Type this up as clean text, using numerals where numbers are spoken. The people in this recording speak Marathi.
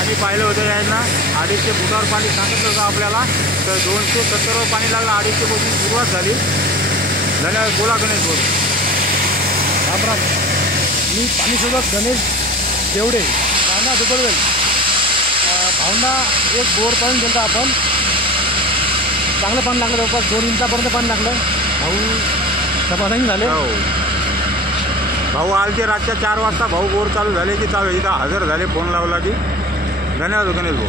पाणी पाहिलं होतं यायला 250 फुटावर पाणी सांगितलं होतं आपल्याला, तर 270वर पाणी लागलं. 250 पासून सुरुवात झाली. धन्यवाद. बोला गणेश बोल. राम राम. मी पाणीशोधक गणेश देवडे, राणा दुबळवेल. भावना एक बोर पाणी गेलं आपण, चांगलं पाणी लागलं, जवळपास 2 इंचापर्यंत पाणी लागलं. भाऊ समाधानी झाले. हो भाऊ आलते रातच्या 4 वाजता. भाऊ बोर चालू झाले की चालू इथं हजर झाले, फोन लावला की. धन्यवाद गणेश भाऊ.